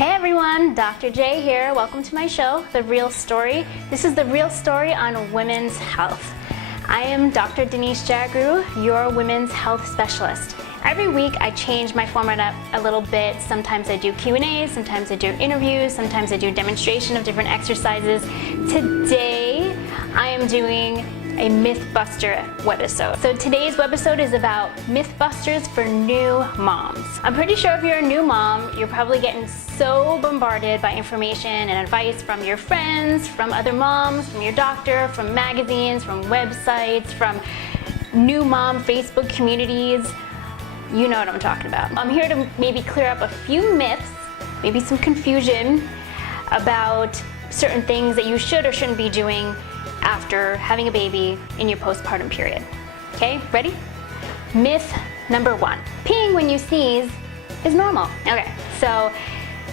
Hey everyone, Dr. J here. Welcome to my show, The Real Story. This is the real story on women's health. I am Dr. Denise Jagru, your women's health specialist. Every week I change my format up a little bit. Sometimes I do Q&As, sometimes I do interviews, sometimes I do demonstration of different exercises. Today I am doing a MythBuster webisode. So today's webisode is about MythBusters for new moms. I'm pretty sure if you're a new mom, you're probably getting so bombarded by information and advice from your friends, from other moms, from your doctor, from magazines, from websites, from new mom Facebook communities. You know what I'm talking about. I'm here to maybe clear up a few myths, maybe some confusion about certain things that you should or shouldn't be doing after having a baby in your postpartum period. Okay, ready? Myth number 1. Peeing when you sneeze is normal. Okay, so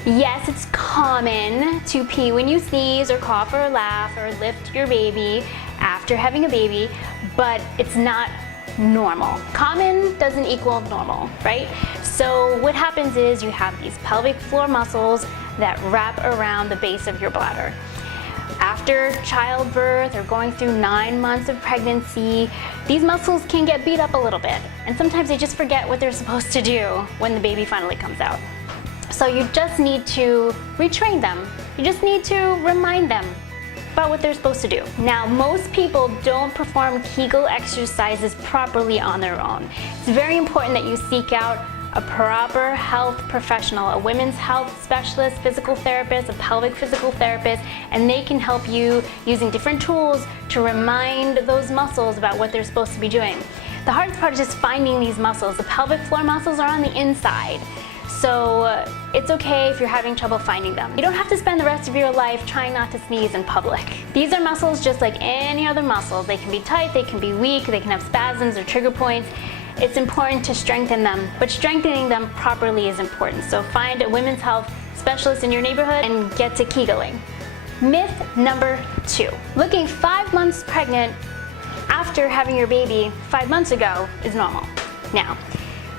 yes, it's common to pee when you sneeze or cough or laugh or lift your baby after having a baby, but it's not normal. Common doesn't equal normal, right? So what happens is you have these pelvic floor muscles that wrap around the base of your bladder. After childbirth or going through 9 months of pregnancy, these muscles can get beat up a little bit, and sometimes they just forget what they're supposed to do when the baby finally comes out. So you just need to retrain them. You just need to remind them about what they're supposed to do. Now, most people don't perform Kegel exercises properly on their own. It's very important that you seek out a proper health professional, a women's health specialist, physical therapist, a pelvic physical therapist, and they can help you using different tools to remind those muscles about what they're supposed to be doing. The hardest part is just finding these muscles. The pelvic floor muscles are on the inside, so it's okay if you're having trouble finding them. You don't have to spend the rest of your life trying not to sneeze in public. These are muscles just like any other muscles. They can be tight, they can be weak, they can have spasms or trigger points. It's important to strengthen them, but strengthening them properly is important. So find a women's health specialist in your neighborhood and get to Kegeling. Myth number 2. Looking 5 months pregnant after having your baby 5 months ago is normal. Now,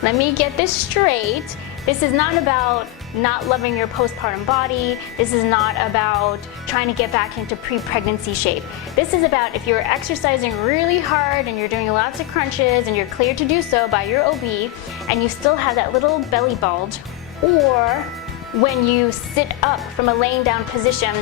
let me get this straight. This is not about not loving your postpartum body. This is not about trying to get back into pre-pregnancy shape. This is about if you're exercising really hard and you're doing lots of crunches and you're cleared to do so by your OB and you still have that little belly bulge, or when you sit up from a laying down position,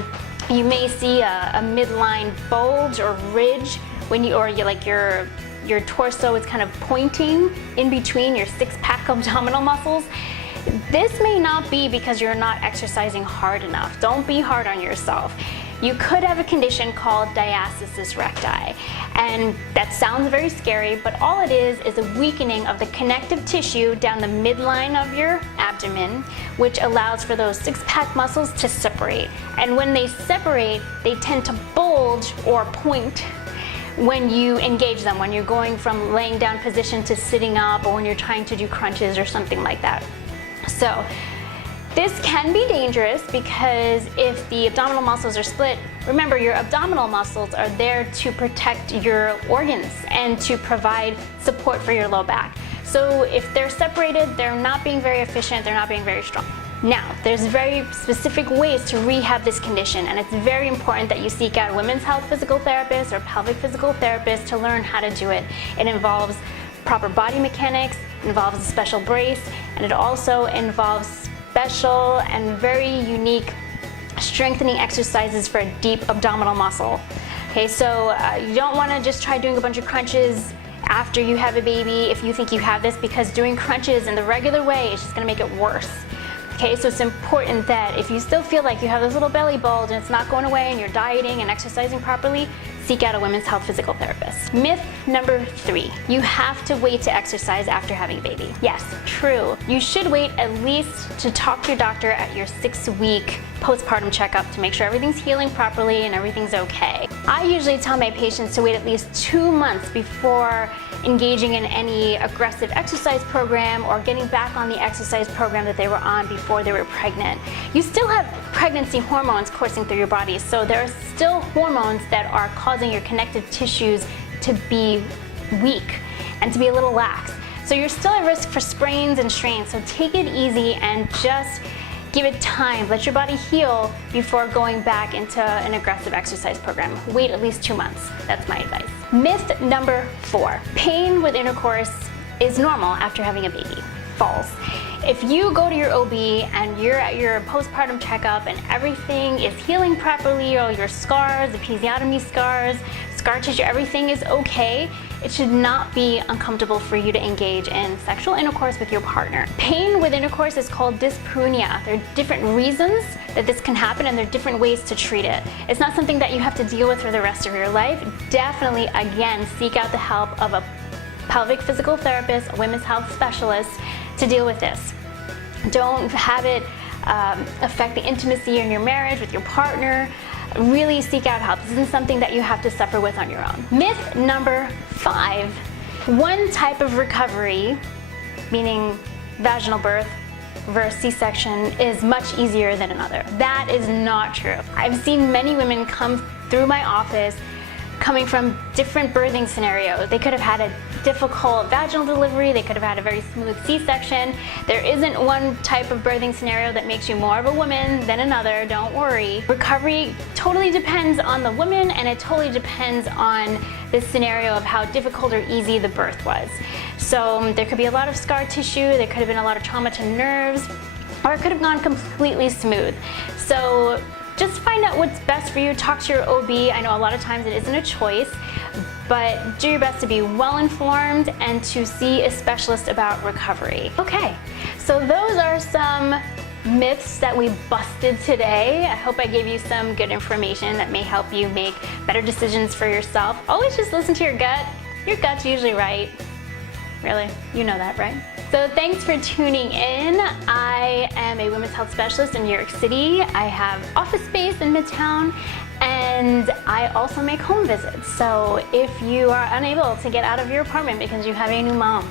you may see a midline bulge or ridge when your torso is kind of pointing in between your six-pack abdominal muscles. This may not be because you're not exercising hard enough. Don't be hard on yourself. You could have a condition called diastasis recti, and that sounds very scary, but all it is a weakening of the connective tissue down the midline of your abdomen, which allows for those six-pack muscles to separate. And when they separate, they tend to bulge or point when you engage them, when you're going from laying down position to sitting up, or when you're trying to do crunches or something like that. So this can be dangerous because if the abdominal muscles are split, remember your abdominal muscles are there to protect your organs and to provide support for your low back. So if they're separated, they're not being very efficient, they're not being very strong. Now, there's very specific ways to rehab this condition, and it's very important that you seek out a women's health physical therapist or pelvic physical therapist to learn how to do it. It involves proper body mechanics, it involves a special brace, and it also involves special and very unique strengthening exercises for a deep abdominal muscle. Okay, so you don't want to just try doing a bunch of crunches after you have a baby if you think you have this, because doing crunches in the regular way is just going to make it worse. Okay, so it's important that if you still feel like you have this little belly bulge and it's not going away and you're dieting and exercising properly, seek out a women's health physical therapist. Myth number 3, you have to wait to exercise after having a baby. Yes, true. You should wait at least to talk to your doctor at your 6-week postpartum checkup to make sure everything's healing properly and everything's okay. I usually tell my patients to wait at least 2 months before engaging in any aggressive exercise program or getting back on the exercise program that they were on before they were pregnant. You still have pregnancy hormones coursing through your body, so there are still hormones that are causing your connective tissues to be weak and to be a little lax. So you're still at risk for sprains and strains, so take it easy and just Give it time, let your body heal before going back into an aggressive exercise program. Wait at least 2 months. That's my advice. Myth number 4, pain with intercourse is normal after having a baby. False. If you go to your OB and you're at your postpartum checkup and everything is healing properly, or your scars, episiotomy scars, scar tissue, everything is okay, it should not be uncomfortable for you to engage in sexual intercourse with your partner. Pain with intercourse is called dyspareunia. There are different reasons that this can happen and there are different ways to treat it. It's not something that you have to deal with for the rest of your life. Definitely, again, seek out the help of a pelvic physical therapist, a women's health specialist to deal with this. Don't have it affect the intimacy in your marriage with your partner. Really seek out help. This isn't something that you have to suffer with on your own. Myth number 5, one type of recovery, meaning vaginal birth versus C-section, is much easier than another. That is not true. I've seen many women come through my office coming from different birthing scenarios. They could have had a difficult vaginal delivery, they could have had a very smooth C-section. There isn't one type of birthing scenario that makes you more of a woman than another, don't worry. Recovery totally depends on the woman, and it totally depends on the scenario of how difficult or easy the birth was. So there could be a lot of scar tissue, there could have been a lot of trauma to nerves, or it could have gone completely smooth. So just find out what's best for you. Talk to your OB. I know a lot of times it isn't a choice, but do your best to be well informed and to see a specialist about recovery. Okay, so those are some myths that we busted today. I hope I gave you some good information that may help you make better decisions for yourself. Always just listen to your gut. Your gut's usually right. Really, you know that, right? So thanks for tuning in. I am a women's health specialist in New York City. I have office space in Midtown, and I also make home visits. So if you are unable to get out of your apartment because you have a new mom,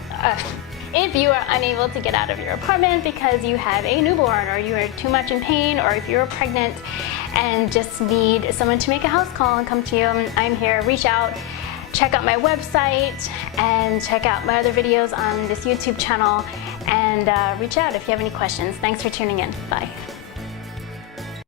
if you are unable to get out of your apartment because you have a newborn, or you are too much in pain, or if you're pregnant and just need someone to make a house call and come to you, I'm here. Reach out. Check out my website and check out my other videos on this YouTube channel, and reach out if you have any questions. Thanks for tuning in. Bye.